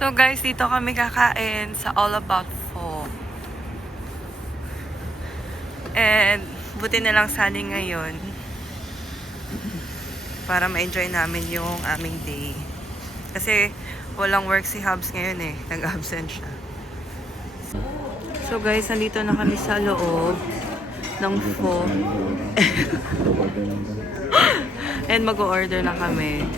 So guys, dito kami kakain sa All About Pho. And buti na lang sani ngayon para ma-enjoy namin yung aming day. Kasi walang work si Hubs ngayon eh. Nag-absent siya. So guys, nandito na kami sa loob ng pho. And mag-order na kami.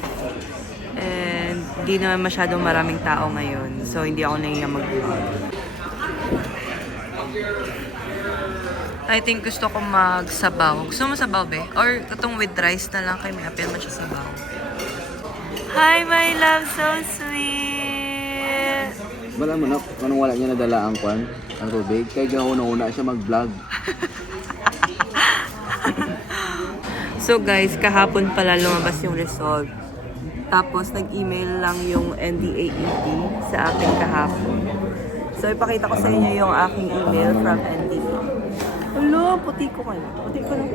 And hindi naman masyadong maraming tao ngayon. So hindi ako nahiya mag-vlog. I think gusto ko magsabaw. Gusto mo sabaw, be? Or itong with rice na lang kayo. May apel mo siya sabaw. Hi, my love. So sweet. Wala mo na, anong wala niya nadala ang kwan, ang tubig. Kaya una siya mag-vlog. So guys, kahapon pala lumabas yung result. Tapos nag-email lang yung NDAED sa akin kahapon. So ipakita ko sa inyo yung aking email from NDAED. Hello, puti ko kayo. Puti ko na.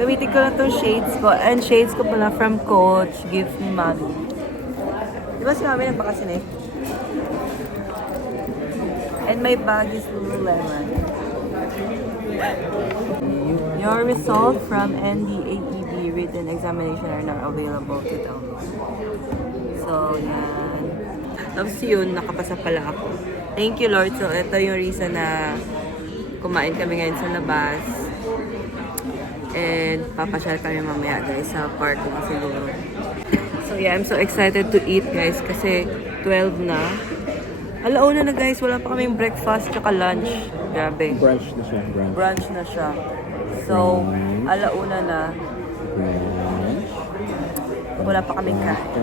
Gamitin ko na itong shades ko. And shades ko pala from Coach. Give me mommy. Di ba si mami nagpakasin eh? And my bag is Lululemon. Your result from NDAED written examination are not available to download. So, yan. Tapos yun, nakapasa pala ako. Thank you, Lord. So, ito yung reason na kumain kami ngayon sa labas. And papasyal kami mamaya, guys, sa park ko siguro. So, yeah, I'm so excited to eat, guys, kasi 12 na. Alauna na, guys. Wala pa kaming breakfast tsaka lunch. Grabe. Brunch na siya, brunch. Brunch na siya. So, alauna na. Brunch. Wala pa kaming kain.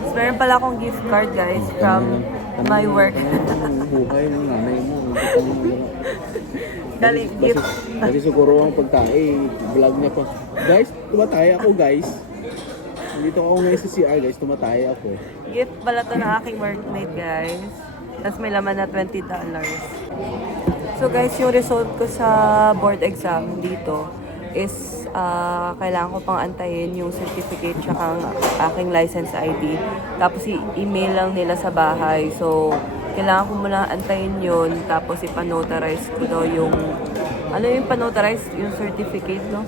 So, meron pala akong gift card, guys, from my work. Buhay mo, nanay mo. Dali, gift. Kasi siguro ang pagtae, vlog niya pa. Guys, tumatay ako, guys. Dito ako ngayon sa CR, guys. Tumatay ako. Gift pala to ng aking workmate, guys. Tapos may laman na $20. So guys, yung result ko sa board exam dito is kailangan ko pang antayin yung certificate tsaka aking license ID. Tapos i-email lang nila sa bahay. So, kailangan ko muna antayin yun. Tapos ipanotarize ko daw yung... Ano yung panotarize? Yung certificate, no?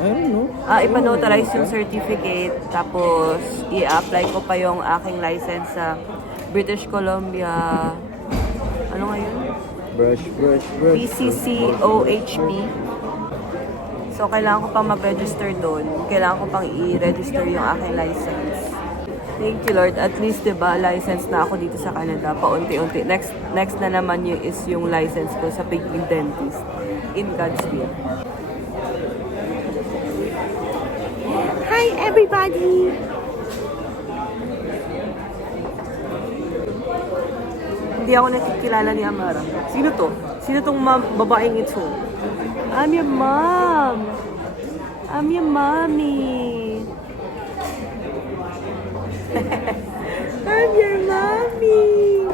I don't know. Ipanotarize yung certificate. Tapos i-apply ko pa yung aking license sa British Columbia. Ano nga yun? Brush. BCCOHP. So, kailangan ko pang mag-register doon. Kailangan ko pang i-register yung aking license. Thank you, Lord. At least, diba, license na ako dito sa Canada. Paunti-unti. Next na naman is yung license ko sa Pigment Dentist. In God's will. Hi, everybody! Hindi ako nakikilala ni Amara. Sino to? Sino tong babaeng ito? I'm your mom. I'm your mommy. I'm your mommy.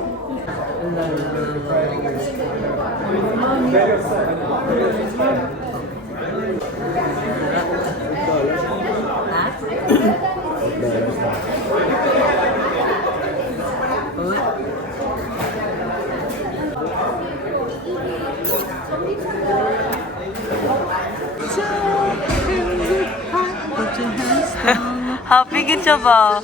Happy ka ba?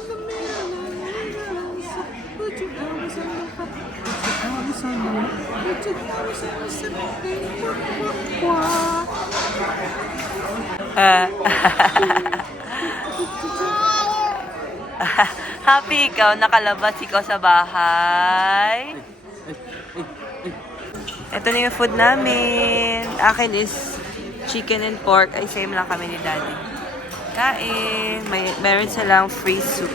Happy ikaw, nakalabas ikaw sa bahay. Ito na yung food namin. Akin is chicken and pork. Ay, same lang kami ni Daddy. Kain. Meron silang free soup.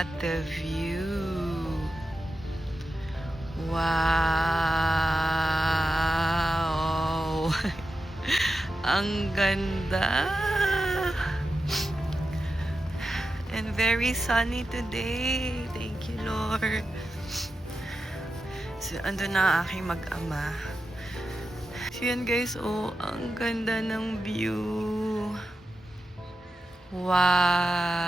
at the view. Wow! Ang ganda! And very sunny today. Thank you, Lord. So, ando na aking mag-ama. So, yan guys, oh, ang ganda ng view. Wow!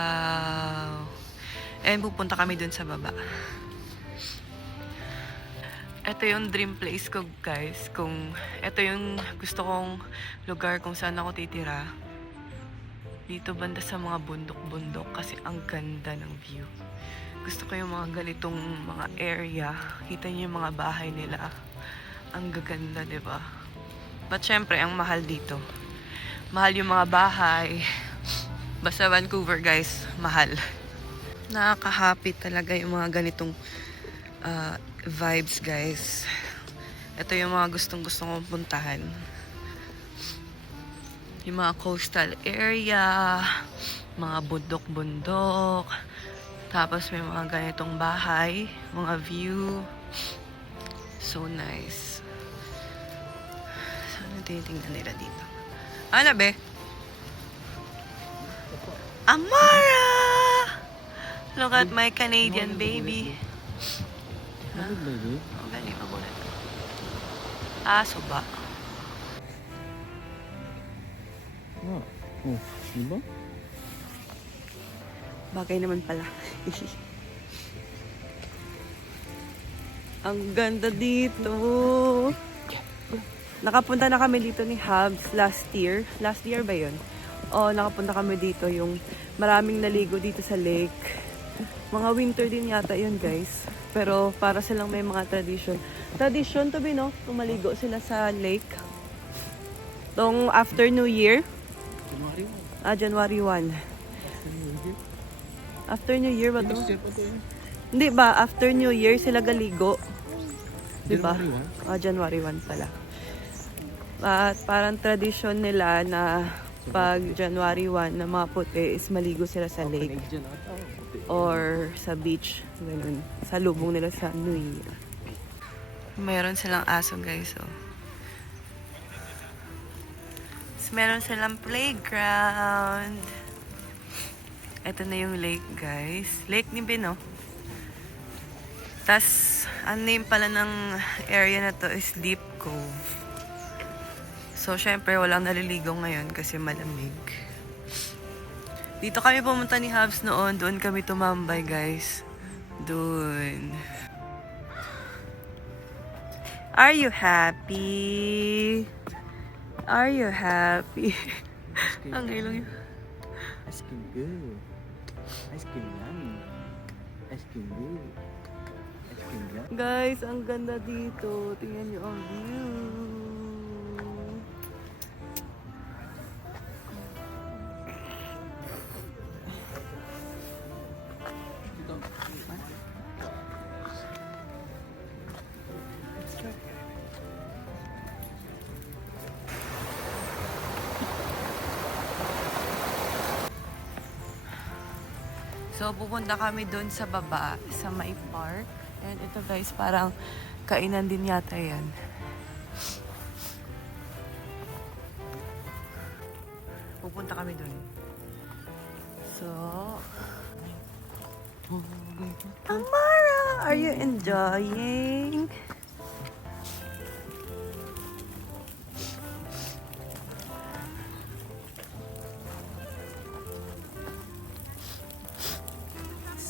And pupunta kami dun sa baba. Ito yung dream place ko, guys. Ito yung gusto kong lugar kung saan ako titira. Dito banda sa mga bundok-bundok kasi ang ganda ng view. Gusto ko yung mga ganitong mga area. Kita niyo yung mga bahay nila. Ang gaganda, di ba? But syempre, ang mahal dito. Mahal yung mga bahay. Basta Vancouver, guys, mahal. Nakaka-happy talaga yung mga ganitong vibes, guys. Ito yung mga gustong-gusto kong puntahan. Yung mga coastal area, mga bundok-bundok, tapos may mga ganitong bahay, mga view. So nice. Saan tinitingnan nila dito? Ano, be? Amara! Look at my Canadian baby. Ano ba yun? Ang galing, magulat. Aso ba? Ah, oh, di ba? Bagay naman pala. Ang ganda dito. Nakapunta na kami dito ni Habs last year. Last year ba yun? O, nakapunta kami dito yung maraming naligo dito sa lake. Mga winter din yata yun, guys. Pero para silang may mga tradition. Tradition to be, no? Tumaligo sila sa lake. Tong after New Year. January 1. After New Year ba to? Hindi ba? After New Year sila galigo. Di ba? January 1 pala. At parang tradition nila na pag January 1 na mga puti is maligo sila sa lake. Or sa beach. Ganun. Sa lubong nila sa New Year. Meron silang aso, guys. Oh. Meron silang playground. Ito na yung lake, guys. Lake ni Bino. Tas, ang name pala ng area na to is Deep Cove. So, syempre, walang naliligaw ngayon kasi malamig. Dito kami pumunta ni Habs noon. Doon kami tumambay, guys. Doon. Are you happy? Are you happy? Ang ilong yun. Ice cream good. Ice cream yummy. Ice cream good. Ice cream yummy. Guys, ang ganda dito. Tingnan niyo ang view. So, pupunta kami doon sa baba, sa may park. And ito guys, parang kainan din yata yan. Pupunta kami doon. So, Amara, are you enjoying?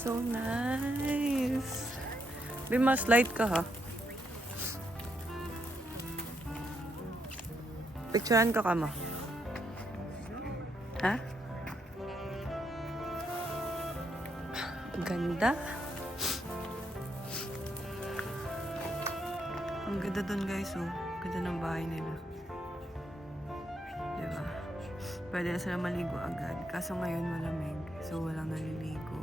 So nice. Be mas light ka ha. Picturean ka mo. Ha? Ganda. Ang ganda dun guys oh. Ganda ng bahay nila. Diba? Pwede na sila maligo agad. Kaso ngayon malamig. So walang naliligo.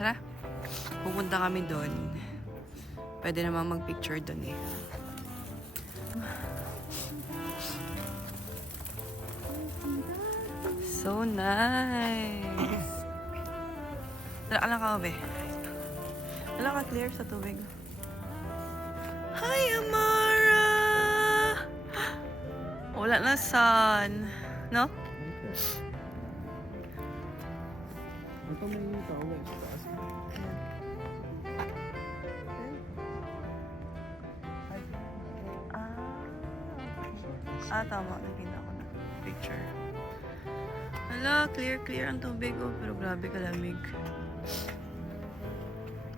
Tara. Pupunta kami doon. Pwede naman mag-picture doon eh. So nice. Dala ka lang ka, be. Dala ka clear sa tubig. Hi, Amara! Wala na sun. No? Ito may tao guys. Taas. Tama. Nakita ko na. Picture. Hala, clear ang tubig. Oh, pero grabe kalamig.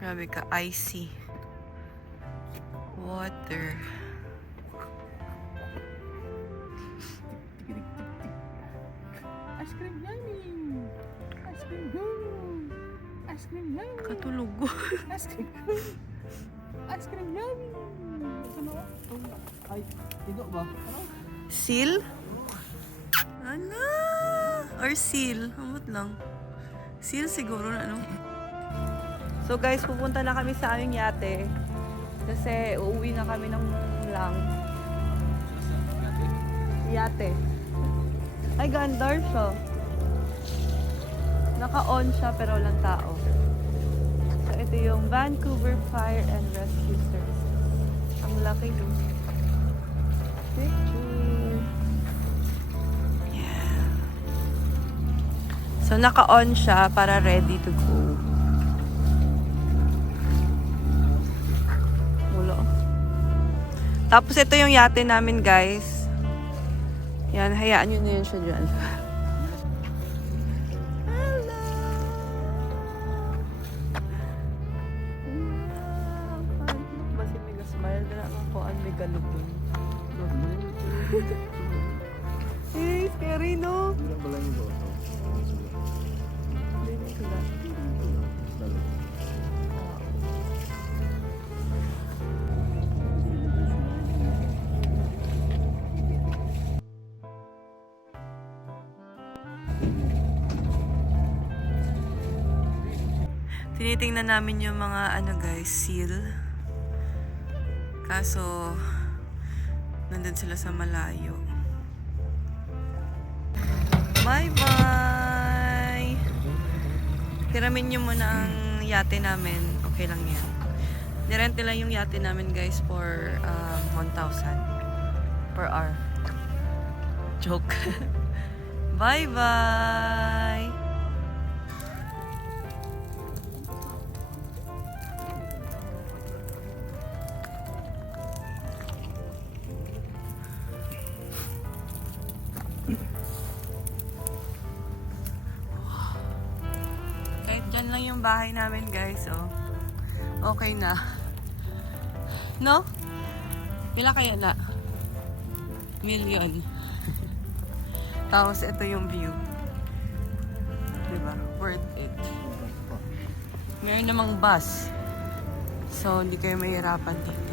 Grabe ka, icy. Water. Ice cream yummy! Ice cream go! Ice cream yummy! Katulog. Ice cream go! Ice cream yummy! Ano? Ay, tigo ba? Ano? Seal? Ano? Or seal? Amot lang. Seal siguro na, ano? So guys, pupunta na kami sa aming yate. Kasi uuwi na kami ng lang. Yate. Ay, gandar siya. Naka-on siya pero walang tao. So ito yung Vancouver Fire and Rescue Services. Ang laki doon. Picture. Yeah. So naka-on siya para ready to go. Wala. Tapos ito yung yate namin, guys. Yan, hayaan nyo na yun siya dyan. Hello! Basi may smile na lang ako ang may galubon. Hey, scary, no? Hindi na pala yung boto. Hindi sila. Tinitingnan namin yung mga guys, seal. Kaso nandun sila sa malayo. Bye-bye! Hiramin nyo muna ang yate namin. Okay lang yan. Nirente lang yung yate namin, guys, for 1,000 per hour. Joke. Bye-bye! Kahit dyan lang yung bahay namin, guys, oh. Okay na. No? Pila kaya na? Million. Tapos ito yung view. Diba? Worth it. Meron namang bus. So, hindi kayo mahirapan dito.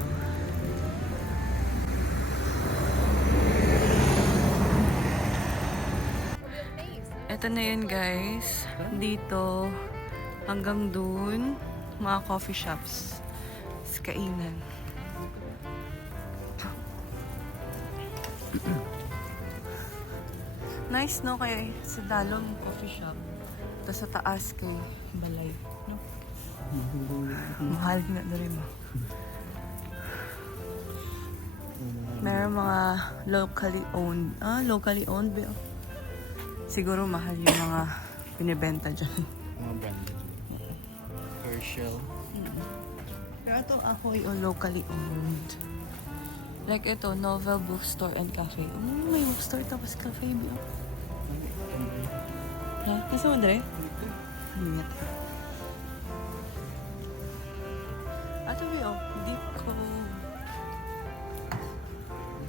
Ito na yun, guys. Dito, hanggang dun, mga coffee shops. Sa kainan. Nice, no? Kaya sa Dalong coffee shop. Tapos sa taas kay Balay. No? Mahal na rin mo. Meron mga locally owned. Locally owned ba? Siguro mahal yung mga binibenta dyan. Mga branded. Herschel. Pero ito Ahoy o locally owned. Like ito, Novel Bookstore and Cafe. May bookstore tapos cafe ba? Ha? Gusto mo, Dre? Ano ito? Ato ba, Deep Cove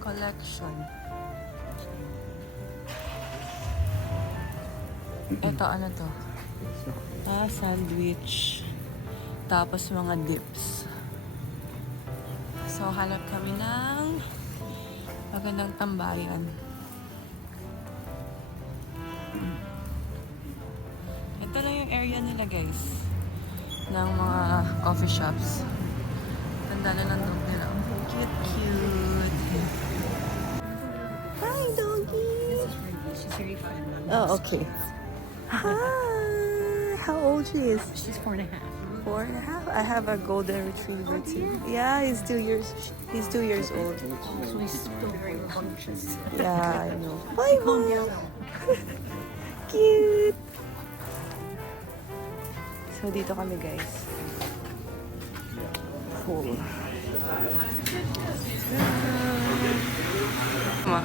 Collection. Ito, ano to? Sandwich. Tapos mga dips. So, hanap kami ng magandang tambayan. Ito lang yung area nila, guys. Ng mga coffee shops. Tanda na lang dog nila. Cute, cute. Hi, doggy! She's very friendly. Oh, okay. Hi. How old she is? She's 4.5. 4.5. I have a golden retriever too. Yeah, he's 2 years. He's 2 years old. So he's still very rambunctious. Yeah, I know. Bye, Mom. Cute. So dito kami, guys. Cool. Come on.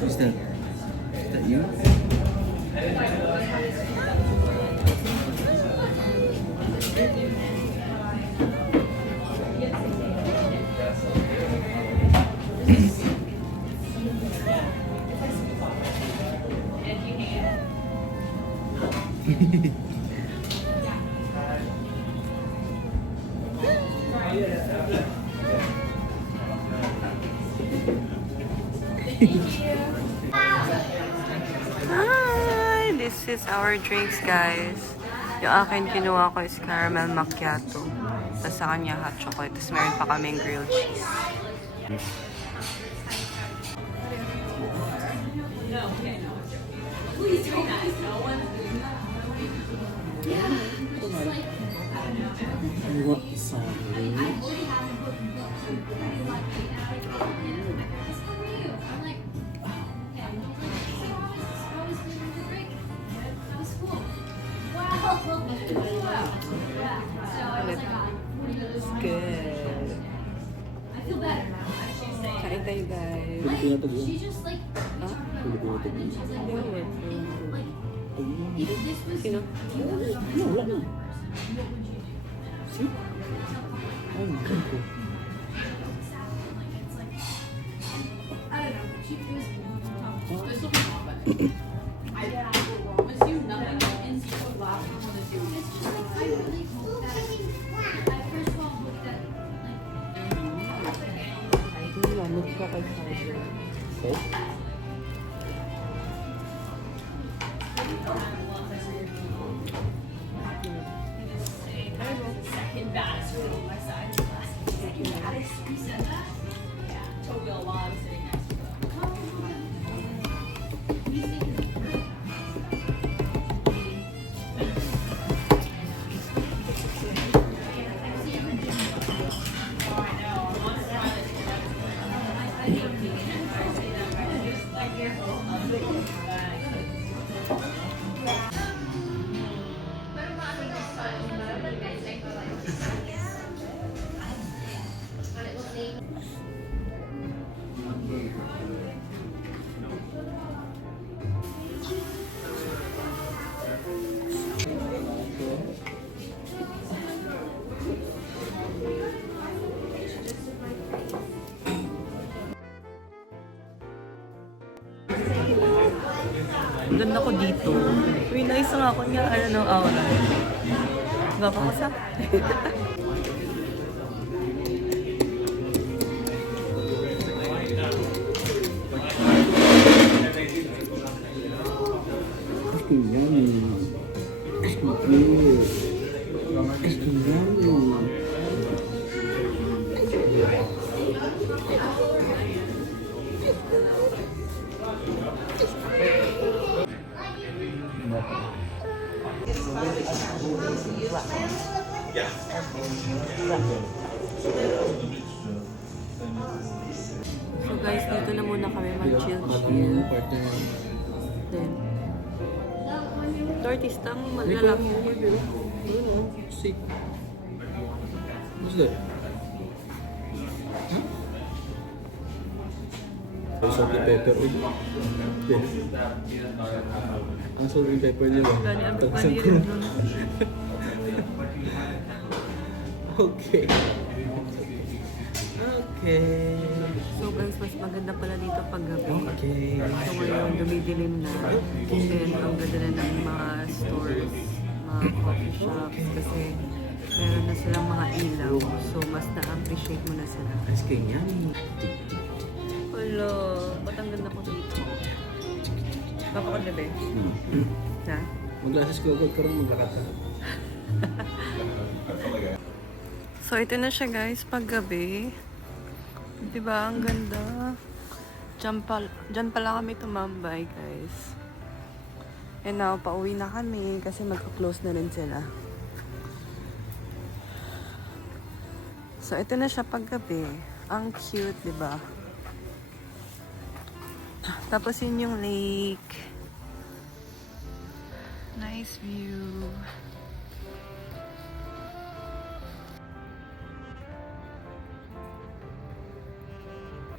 Who's that? Is that you? Hi! This is our drinks, guys. Yung akin kinuha ko is caramel macchiato. Tapos sa kanya hot chocolate. Tapos meron pa kaming grilled cheese. You want sorry? Good. Kain tayo, guys. Pwede ko na tagyan. Huh? Pwede ko na tagyan. Hindi ko work from Sino? No, wala na. See? Oh, my God. Lamig ka kay Cyber. Okay. Ganda ko dito. Uy, nice nga ako niya. Ano ng aura. Gapa ko sa. It's too yummy. It's too good. It's too yummy. So guys, dito na muna kami mag-chill-chill. Partner. Then, tortis tang malalaki. See. What's that? Huh? Salt and pepper. Yeah. Ang salt and pepper niya ba? Gani, ang Tagsan ko. panirin nun. Okay. Okay. So guys, mas maganda pala dito pag gabi. Okay. So ngayon, dumidilim na. And ang ganda na ng mga stores, mga coffee shops. Kasi meron na silang mga ilaw. So, mas na-appreciate mo na sila. Ice cream yan. Hello, ba't ang ganda ko dito? Papakagabi? Ha? Mag-glasses ko agad ka rin magkakata. So, ito na siya guys, paggabi. Diba, ang ganda. Diyan pala kami tumambay guys. And now, pauwi na kami kasi magka-close na rin sila. So, ito na siya paggabi. Ang cute, diba? Tapos yun yung lake. Nice view.